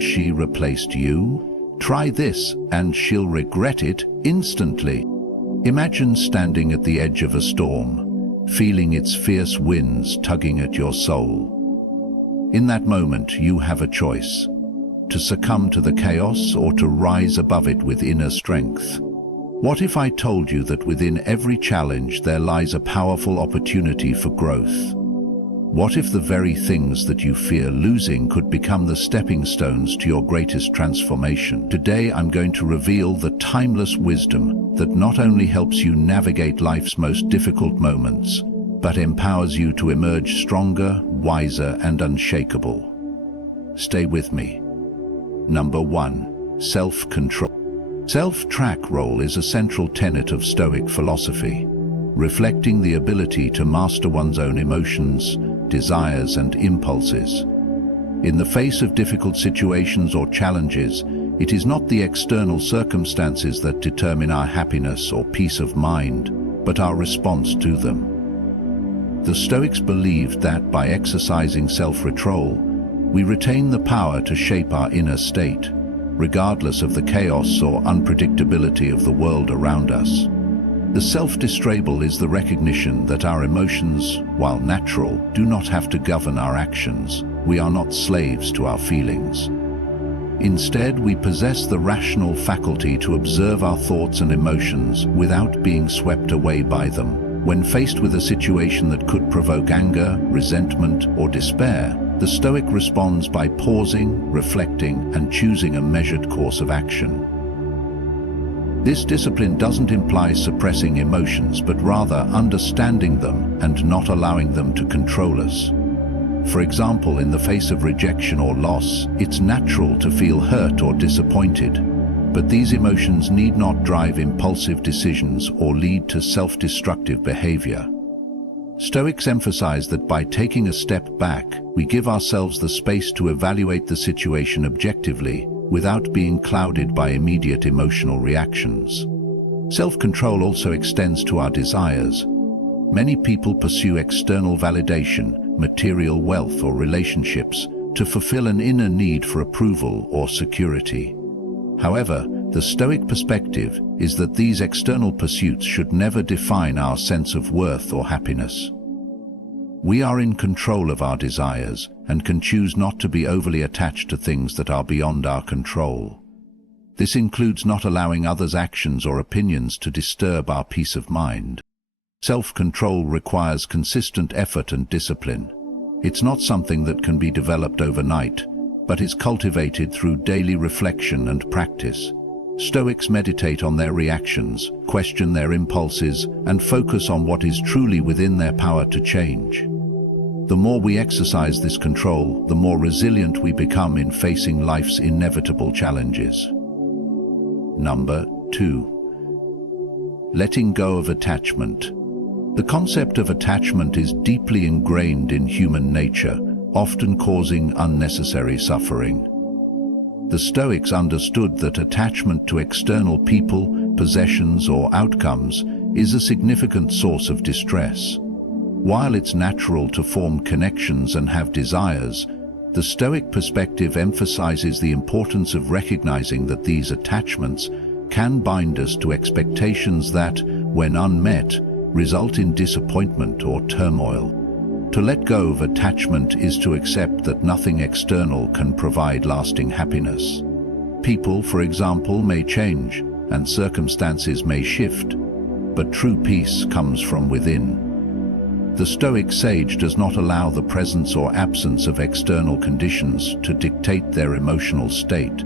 She replaced you? Try this, and she'll regret it instantly. Imagine standing at the edge of a storm, feeling its fierce winds tugging at your soul. In that moment, you have a choice: to succumb to the chaos or to rise above it with inner strength. What if I told you that within every challenge there lies a powerful opportunity for growth? What if the very things that you fear losing could become the stepping stones to your greatest transformation? Today I'm going to reveal the timeless wisdom that not only helps you navigate life's most difficult moments, but empowers you to emerge stronger, wiser, and unshakable. Stay with me. Number 1. Self-control. Self-control is a central tenet of Stoic philosophy, reflecting the ability to master one's own emotions, desires, and impulses. In the face of difficult situations or challenges, it is not the external circumstances that determine our happiness or peace of mind, but our response to them. The Stoics believed that by exercising self-control, we retain the power to shape our inner state, regardless of the chaos or unpredictability of the world around us. The self-control is the recognition that our emotions, while natural, do not have to govern our actions. We are not slaves to our feelings. Instead, we possess the rational faculty to observe our thoughts and emotions without being swept away by them. When faced with a situation that could provoke anger, resentment, or despair, the Stoic responds by pausing, reflecting, and choosing a measured course of action. This discipline doesn't imply suppressing emotions, but rather understanding them and not allowing them to control us. For example, in the face of rejection or loss, it's natural to feel hurt or disappointed, but these emotions need not drive impulsive decisions or lead to self-destructive behavior. Stoics emphasize that by taking a step back, we give ourselves the space to evaluate the situation objectively, without being clouded by immediate emotional reactions. Self-control also extends to our desires. Many people pursue external validation, material wealth, or relationships to fulfill an inner need for approval or security. However, the Stoic perspective is that these external pursuits should never define our sense of worth or happiness. We are in control of our desires and can choose not to be overly attached to things that are beyond our control. This includes not allowing others' actions or opinions to disturb our peace of mind. Self-control requires consistent effort and discipline. It's not something that can be developed overnight, but is cultivated through daily reflection and practice. Stoics meditate on their reactions, question their impulses, and focus on what is truly within their power to change. The more we exercise this control, the more resilient we become in facing life's inevitable challenges. Number 2. Letting go of attachment. The concept of attachment is deeply ingrained in human nature, often causing unnecessary suffering. The Stoics understood that attachment to external people, possessions, or outcomes is a significant source of distress. While it's natural to form connections and have desires, the Stoic perspective emphasizes the importance of recognizing that these attachments can bind us to expectations that, when unmet, result in disappointment or turmoil. To let go of attachment is to accept that nothing external can provide lasting happiness. People, for example, may change, and circumstances may shift, but true peace comes from within. The Stoic sage does not allow the presence or absence of external conditions to dictate their emotional state.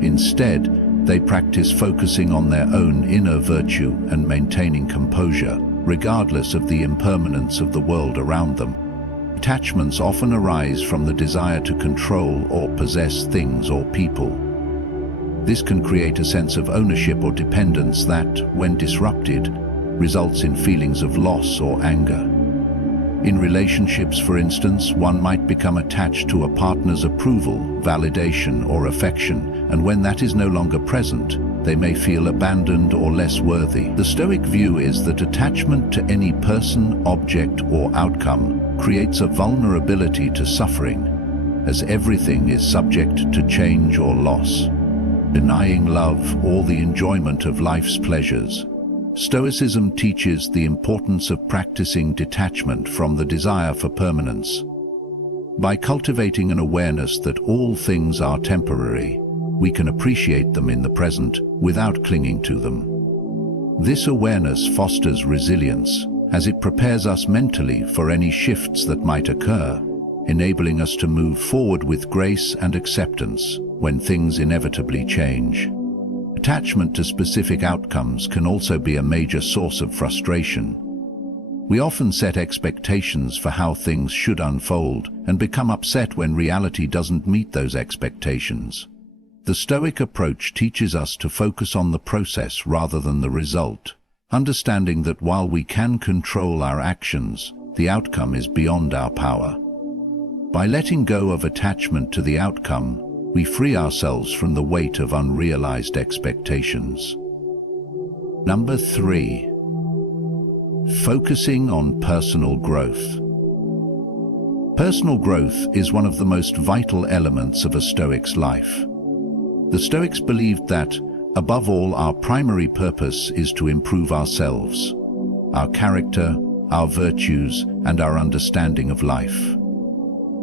Instead, they practice focusing on their own inner virtue and maintaining composure, regardless of the impermanence of the world around them. Attachments often arise from the desire to control or possess things or people. This can create a sense of ownership or dependence that, when disrupted, results in feelings of loss or anger. In relationships, for instance, one might become attached to a partner's approval, validation, or affection, and when that is no longer present, they may feel abandoned or less worthy. The Stoic view is that attachment to any person, object, or outcome creates a vulnerability to suffering, as everything is subject to change or loss. Denying love or the enjoyment of life's pleasures. Stoicism teaches the importance of practicing detachment from the desire for permanence. By cultivating an awareness that all things are temporary, we can appreciate them in the present without clinging to them. This awareness fosters resilience, as it prepares us mentally for any shifts that might occur, enabling us to move forward with grace and acceptance when things inevitably change. Attachment to specific outcomes can also be a major source of frustration. We often set expectations for how things should unfold and become upset when reality doesn't meet those expectations. The Stoic approach teaches us to focus on the process rather than the result, understanding that while we can control our actions, the outcome is beyond our power. By letting go of attachment to the outcome, we free ourselves from the weight of unrealized expectations. Number 3. Focusing on personal growth. Personal growth is one of the most vital elements of a Stoic's life. The Stoics believed that, above all, our primary purpose is to improve ourselves, our character, our virtues, and our understanding of life.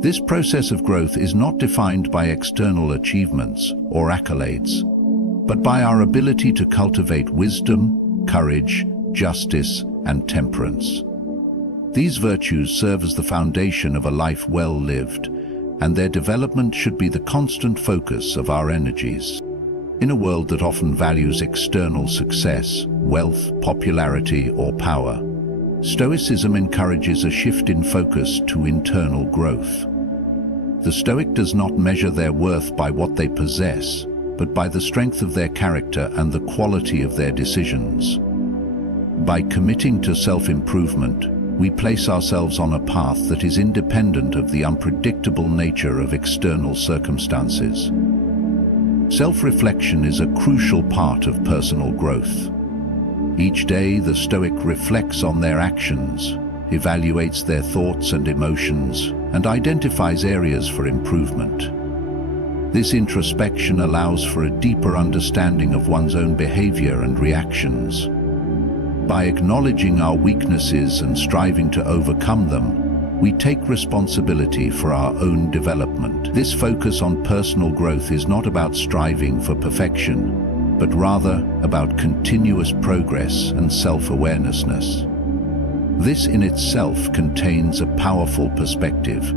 This process of growth is not defined by external achievements or accolades, but by our ability to cultivate wisdom, courage, justice, and temperance. These virtues serve as the foundation of a life well lived, and their development should be the constant focus of our energies. In a world that often values external success, wealth, popularity, or power, Stoicism encourages a shift in focus to internal growth. The Stoic does not measure their worth by what they possess, but by the strength of their character and the quality of their decisions. By committing to self-improvement, we place ourselves on a path that is independent of the unpredictable nature of external circumstances. Self-reflection is a crucial part of personal growth. Each day, the Stoic reflects on their actions, evaluates their thoughts and emotions, and identifies areas for improvement. This introspection allows for a deeper understanding of one's own behavior and reactions. By acknowledging our weaknesses and striving to overcome them, we take responsibility for our own development. This focus on personal growth is not about striving for perfection, but rather about continuous progress and self-awareness. This in itself contains a powerful perspective.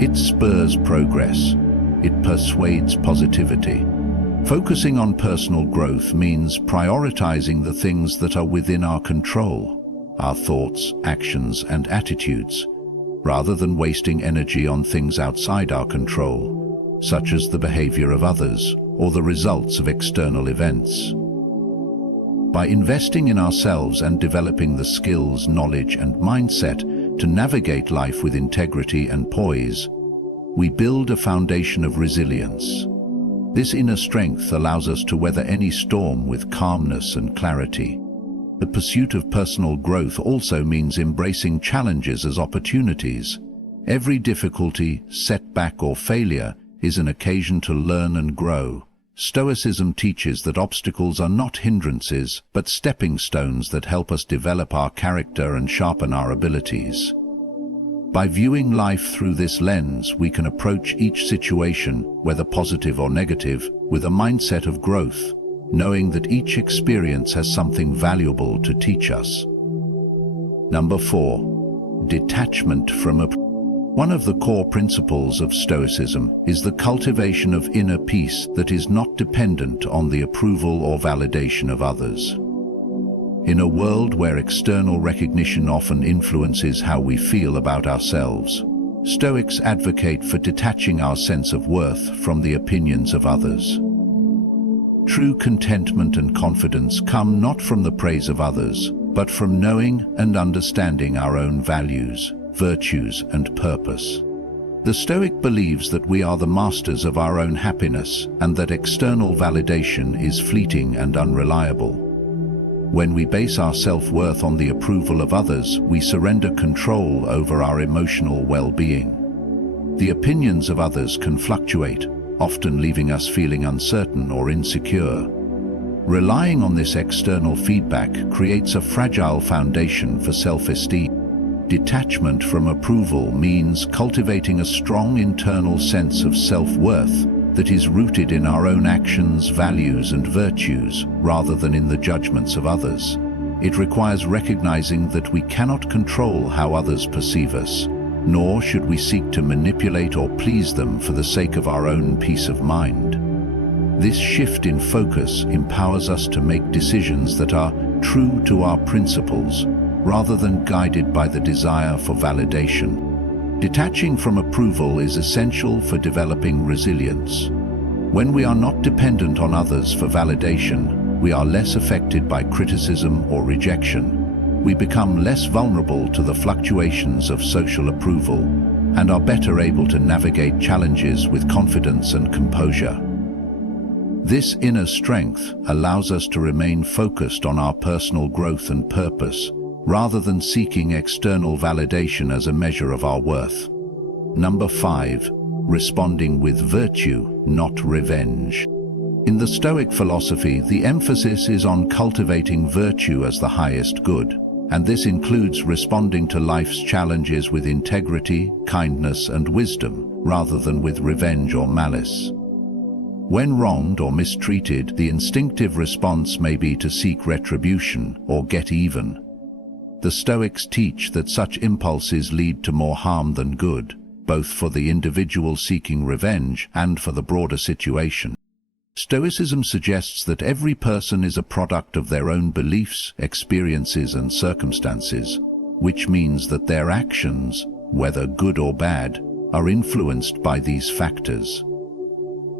It spurs progress. It persuades positivity. Focusing on personal growth means prioritizing the things that are within our control, our thoughts, actions, and attitudes, rather than wasting energy on things outside our control, such as the behavior of others or the results of external events. By investing in ourselves and developing the skills, knowledge, and mindset to navigate life with integrity and poise, we build a foundation of resilience. This inner strength allows us to weather any storm with calmness and clarity. The pursuit of personal growth also means embracing challenges as opportunities. Every difficulty, setback, or failure is an occasion to learn and grow. Stoicism teaches that obstacles are not hindrances, but stepping stones that help us develop our character and sharpen our abilities. By viewing life through this lens, we can approach each situation, whether positive or negative, with a mindset of growth, knowing that each experience has something valuable to teach us. Number 4. Detachment from One of the core principles of Stoicism is the cultivation of inner peace that is not dependent on the approval or validation of others. In a world where external recognition often influences how we feel about ourselves, Stoics advocate for detaching our sense of worth from the opinions of others. True contentment and confidence come not from the praise of others, but from knowing and understanding our own values, virtues, and purpose. The Stoic believes that we are the masters of our own happiness and that external validation is fleeting and unreliable. When we base our self-worth on the approval of others, we surrender control over our emotional well-being. The opinions of others can fluctuate, often leaving us feeling uncertain or insecure. Relying on this external feedback creates a fragile foundation for self-esteem. Detachment from approval means cultivating a strong internal sense of self-worth that is rooted in our own actions, values, and virtues, rather than in the judgments of others. It requires recognizing that we cannot control how others perceive us, nor should we seek to manipulate or please them for the sake of our own peace of mind. This shift in focus empowers us to make decisions that are true to our principles, rather than guided by the desire for validation. Detaching from approval is essential for developing resilience. When we are not dependent on others for validation, we are less affected by criticism or rejection. We become less vulnerable to the fluctuations of social approval and are better able to navigate challenges with confidence and composure. This inner strength allows us to remain focused on our personal growth and purpose, rather than seeking external validation as a measure of our worth. Number 5. Responding with virtue, not revenge. In the Stoic philosophy, the emphasis is on cultivating virtue as the highest good, and this includes responding to life's challenges with integrity, kindness, and wisdom, rather than with revenge or malice. When wronged or mistreated, the instinctive response may be to seek retribution or get even. The Stoics teach that such impulses lead to more harm than good, both for the individual seeking revenge and for the broader situation. Stoicism suggests that every person is a product of their own beliefs, experiences, and circumstances, which means that their actions, whether good or bad, are influenced by these factors.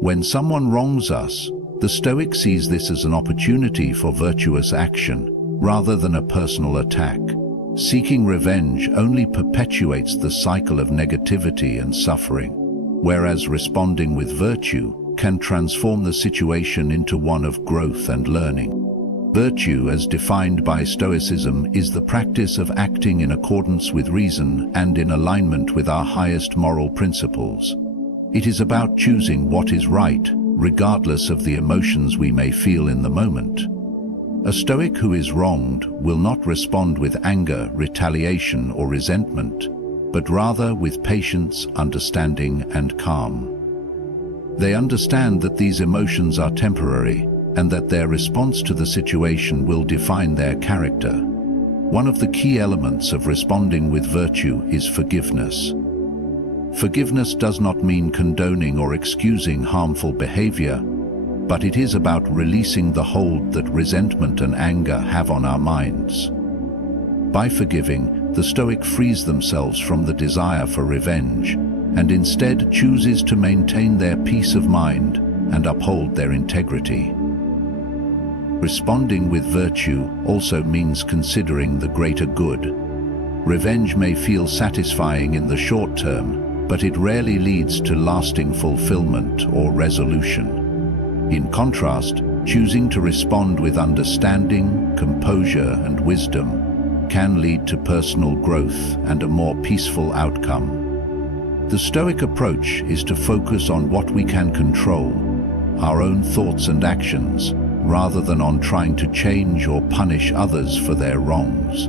When someone wrongs us, the Stoic sees this as an opportunity for virtuous action, rather than a personal attack. Seeking revenge only perpetuates the cycle of negativity and suffering, whereas responding with virtue can transform the situation into one of growth and learning. Virtue, as defined by Stoicism, is the practice of acting in accordance with reason and in alignment with our highest moral principles. It is about choosing what is right, regardless of the emotions we may feel in the moment. A Stoic who is wronged will not respond with anger, retaliation, or resentment, but rather with patience, understanding, and calm. They understand that these emotions are temporary and that their response to the situation will define their character. One of the key elements of responding with virtue is forgiveness. Forgiveness does not mean condoning or excusing harmful behavior, but it is about releasing the hold that resentment and anger have on our minds. By forgiving, the Stoic frees themselves from the desire for revenge and instead chooses to maintain their peace of mind and uphold their integrity. Responding with virtue also means considering the greater good. Revenge may feel satisfying in the short term, but it rarely leads to lasting fulfillment or resolution. In contrast, choosing to respond with understanding, composure, and wisdom can lead to personal growth and a more peaceful outcome. The Stoic approach is to focus on what we can control, our own thoughts and actions, rather than on trying to change or punish others for their wrongs.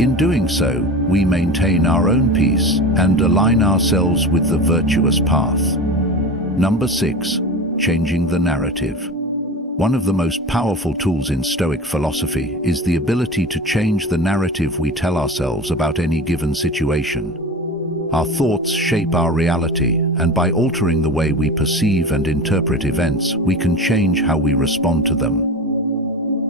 In doing so, we maintain our own peace and align ourselves with the virtuous path. Number 6. Changing the narrative. One of the most powerful tools in Stoic philosophy is the ability to change the narrative we tell ourselves about any given situation. Our thoughts shape our reality, and by altering the way we perceive and interpret events, we can change how we respond to them.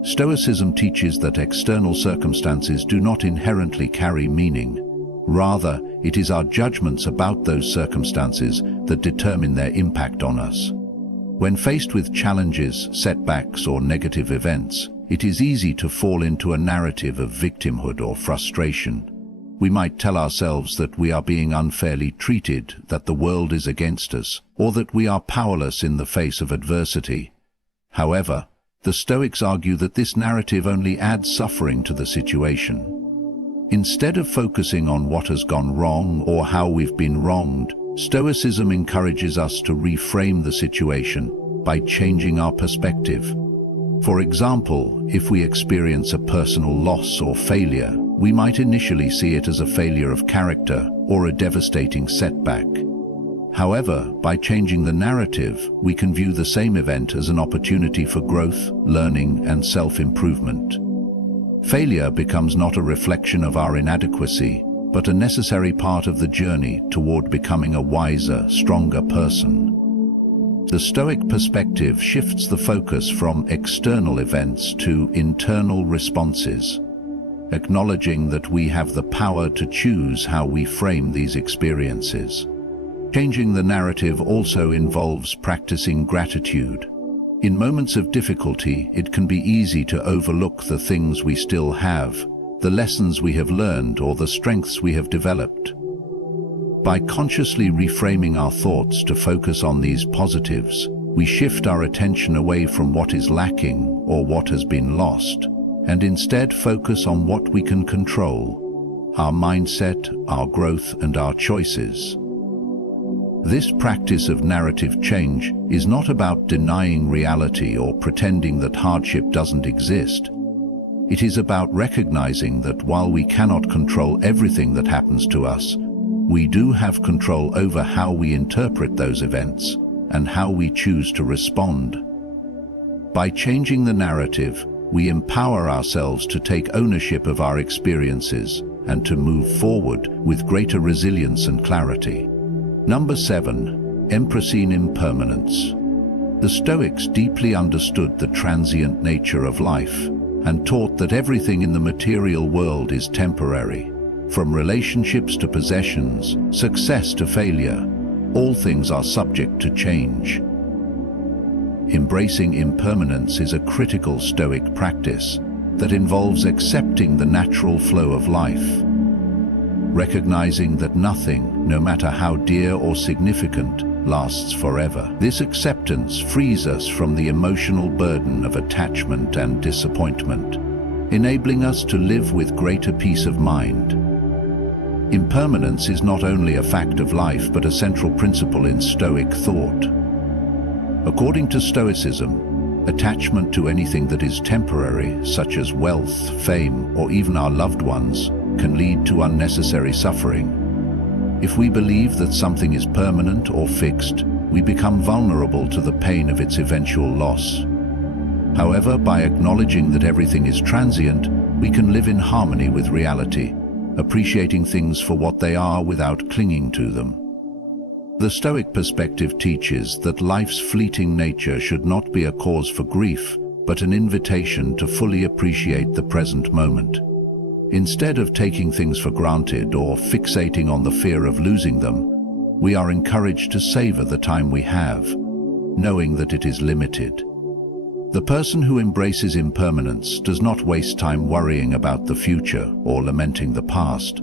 Stoicism teaches that external circumstances do not inherently carry meaning. Rather, it is our judgments about those circumstances that determine their impact on us. When faced with challenges, setbacks, or negative events, it is easy to fall into a narrative of victimhood or frustration. We might tell ourselves that we are being unfairly treated, that the world is against us, or that we are powerless in the face of adversity. However, the Stoics argue that this narrative only adds suffering to the situation. Instead of focusing on what has gone wrong or how we've been wronged, Stoicism encourages us to reframe the situation by changing our perspective. For example, if we experience a personal loss or failure, we might initially see it as a failure of character or a devastating setback. However, by changing the narrative, we can view the same event as an opportunity for growth, learning, and self-improvement. Failure becomes not a reflection of our inadequacy, but a necessary part of the journey toward becoming a wiser, stronger person. The Stoic perspective shifts the focus from external events to internal responses, acknowledging that we have the power to choose how we frame these experiences. Changing the narrative also involves practicing gratitude. In moments of difficulty, it can be easy to overlook the things we still have, the lessons we have learned, or the strengths we have developed. By consciously reframing our thoughts to focus on these positives, we shift our attention away from what is lacking or what has been lost, and instead focus on what we can control: our mindset, our growth, and our choices. This practice of narrative change is not about denying reality or pretending that hardship doesn't exist. It is about recognizing that while we cannot control everything that happens to us, we do have control over how we interpret those events and how we choose to respond. By changing the narrative, we empower ourselves to take ownership of our experiences and to move forward with greater resilience and clarity. Number 7. Embracing impermanence. The Stoics deeply understood the transient nature of life and taught that everything in the material world is temporary. From relationships to possessions, success to failure, all things are subject to change. Embracing impermanence is a critical Stoic practice that involves accepting the natural flow of life, recognizing that nothing, no matter how dear or significant, lasts forever. This acceptance frees us from the emotional burden of attachment and disappointment, enabling us to live with greater peace of mind. Impermanence is not only a fact of life but a central principle in Stoic thought. According to Stoicism, attachment to anything that is temporary, such as wealth, fame, or even our loved ones, can lead to unnecessary suffering. If we believe that something is permanent or fixed, we become vulnerable to the pain of its eventual loss. However, by acknowledging that everything is transient, we can live in harmony with reality, appreciating things for what they are without clinging to them. The Stoic perspective teaches that life's fleeting nature should not be a cause for grief, but an invitation to fully appreciate the present moment. Instead of taking things for granted or fixating on the fear of losing them, we are encouraged to savor the time we have, knowing that it is limited. The person who embraces impermanence does not waste time worrying about the future or lamenting the past,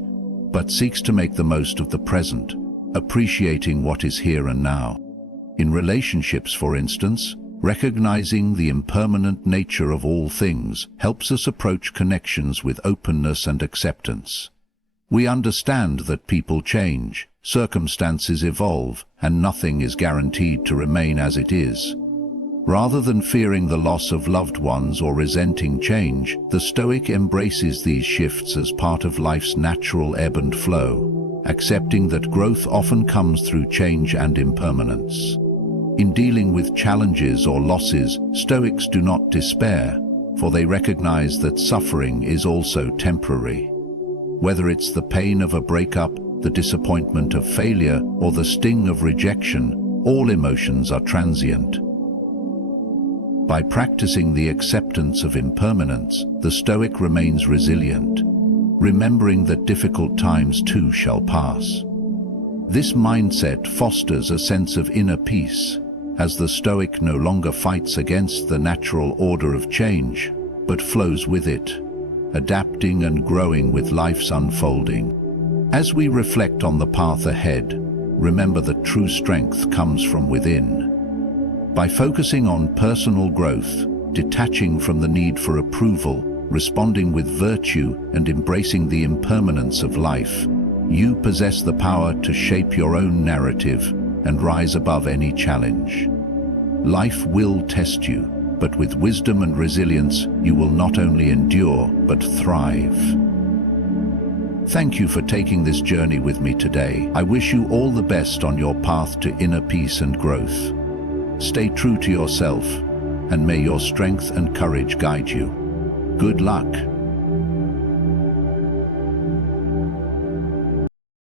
but seeks to make the most of the present, appreciating what is here and now. In relationships, for instance, recognizing the impermanent nature of all things helps us approach connections with openness and acceptance. We understand that people change, circumstances evolve, and nothing is guaranteed to remain as it is. Rather than fearing the loss of loved ones or resenting change, the Stoic embraces these shifts as part of life's natural ebb and flow, accepting that growth often comes through change and impermanence. In dealing with challenges or losses, Stoics do not despair, for they recognize that suffering is also temporary. Whether it's the pain of a breakup, the disappointment of failure, or the sting of rejection, all emotions are transient. By practicing the acceptance of impermanence, the Stoic remains resilient, remembering that difficult times too shall pass. This mindset fosters a sense of inner peace, as the Stoic no longer fights against the natural order of change, but flows with it, adapting and growing with life's unfolding. As we reflect on the path ahead, remember that true strength comes from within. By focusing on personal growth, detaching from the need for approval, responding with virtue, and embracing the impermanence of life, You possess the power to shape your own narrative and rise above any challenge. Life will test you, but with wisdom and resilience, you will not only endure, but thrive. Thank you for taking this journey with me today. I wish you all the best on your path to inner peace and growth. Stay true to yourself, and may your strength and courage guide you. Good luck.